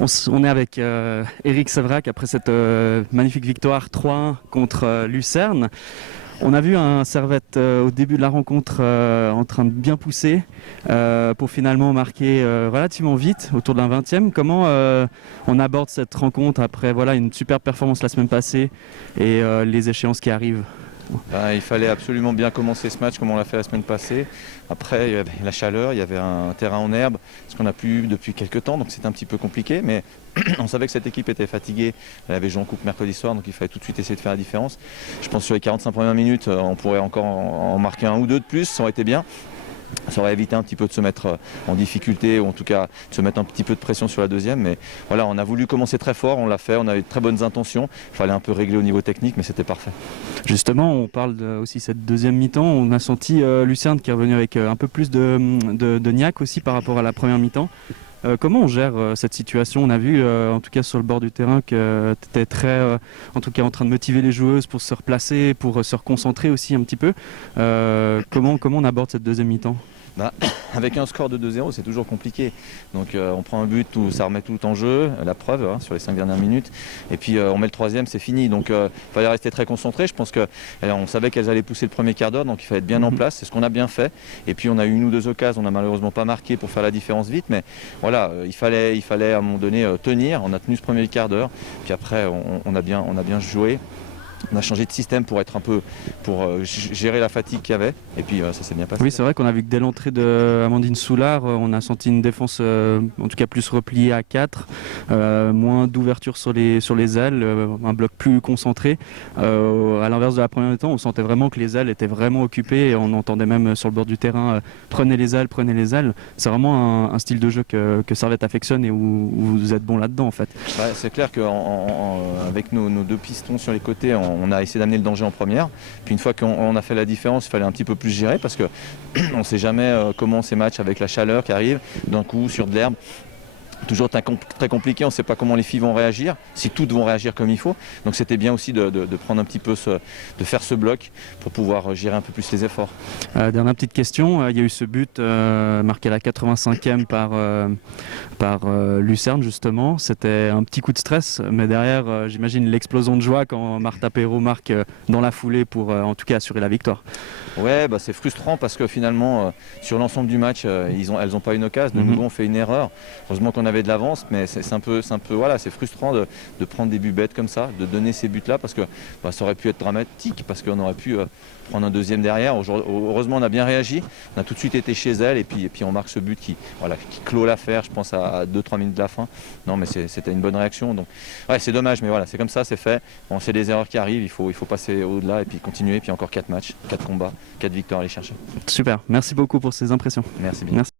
On est avec Eric Séverac après cette magnifique victoire 3-1 contre Lucerne. On a vu un Servette au début de la rencontre en train de bien pousser pour finalement marquer relativement vite, autour de la 20e. Comment on aborde cette rencontre après une superbe performance la semaine passée et les échéances qui arrivent? Il fallait absolument bien commencer ce match comme on l'a fait la semaine passée. Après, il y avait la chaleur, il y avait un terrain en herbe, ce qu'on n'a plus eu depuis quelques temps, donc c'était un petit peu compliqué. Mais on savait que cette équipe était fatiguée. Elle avait joué en coupe mercredi soir, donc il fallait tout de suite essayer de faire la différence. Je pense que sur les 45 premières minutes, on pourrait encore en marquer un ou deux de plus, ça aurait été bien. Ça aurait évité un petit peu de se mettre en difficulté ou en tout cas de se mettre un petit peu de pression sur la deuxième. Mais voilà, on a voulu commencer très fort, on l'a fait, on avait de très bonnes intentions. Il fallait un peu régler au niveau technique, mais c'était parfait. Justement, on parle aussi cette deuxième mi-temps. On a senti Lucerne qui est revenu avec un peu plus de niaque aussi par rapport à la première mi-temps. Comment on gère cette situation? On a vu, en tout cas sur le bord du terrain, que tu étais très, en tout cas, en train de motiver les joueuses pour se replacer, pour se reconcentrer aussi un petit peu. Comment on aborde cette deuxième mi-temps? Avec un score de 2-0, c'est toujours compliqué. Donc on prend un but, ça remet tout en jeu, la preuve sur les 5 dernières minutes. Et puis on met le troisième, c'est fini. Donc il fallait rester très concentré. Je pense qu'on savait qu'elles allaient pousser le premier quart d'heure, donc il fallait être bien en place. C'est ce qu'on a bien fait. Et puis on a eu une ou deux occasions, on n'a malheureusement pas marqué pour faire la différence vite. Mais voilà, il fallait à un moment donné tenir. On a tenu ce premier quart d'heure. Puis après, on a bien joué. On a changé de système pour gérer la fatigue qu'il y avait et puis ça s'est bien passé. Oui, c'est vrai qu'on a vu que dès l'entrée d'Amandine Soulard, on a senti une défense en tout cas plus repliée à 4, moins d'ouverture sur les ailes, un bloc plus concentré. À l'inverse de la première mi-temps, on sentait vraiment que les ailes étaient vraiment occupées et on entendait même sur le bord du terrain prenez les ailes, prenez les ailes. C'est vraiment un style de jeu que Servette affectionne et où vous êtes bon là-dedans en fait. C'est clair qu'avec nos deux pistons sur les côtés, on a essayé d'amener le danger en première. Puis une fois qu'on a fait la différence, il fallait un petit peu plus gérer parce qu'on ne sait jamais comment ces matchs avec la chaleur qui arrive d'un coup sur de l'herbe. Toujours très compliqué, on ne sait pas comment les filles vont réagir, si toutes vont réagir comme il faut. Donc c'était bien aussi de prendre un petit peu, de faire ce bloc pour pouvoir gérer un peu plus les efforts. Dernière petite question, il y a eu ce but marqué à la 85e par Lucerne justement. C'était un petit coup de stress, mais derrière j'imagine l'explosion de joie quand Martha Perrault marque dans la foulée pour en tout cas assurer la victoire. Ouais, c'est frustrant parce que finalement sur l'ensemble du match, elles n'ont pas une occasion. De nouveau on fait une erreur. Heureusement qu'on avait de l'avance, mais c'est un peu voilà, c'est frustrant de prendre des buts bêtes comme ça, de donner ces buts là parce que ça aurait pu être dramatique parce qu'on aurait pu prendre un deuxième derrière. Heureusement on a bien réagi, on a tout de suite été chez elle et puis on marque ce but qui clôt l'affaire, je pense à 2-3 minutes de la fin. Non mais c'était une bonne réaction, donc ouais, c'est dommage, mais voilà, c'est comme ça, c'est fait. Bon, c'est des erreurs qui arrivent, il faut passer au-delà et puis continuer, puis encore 4 matchs, 4 combats, 4 victoires à aller chercher. Super, merci beaucoup pour ces impressions. Merci bien. Merci.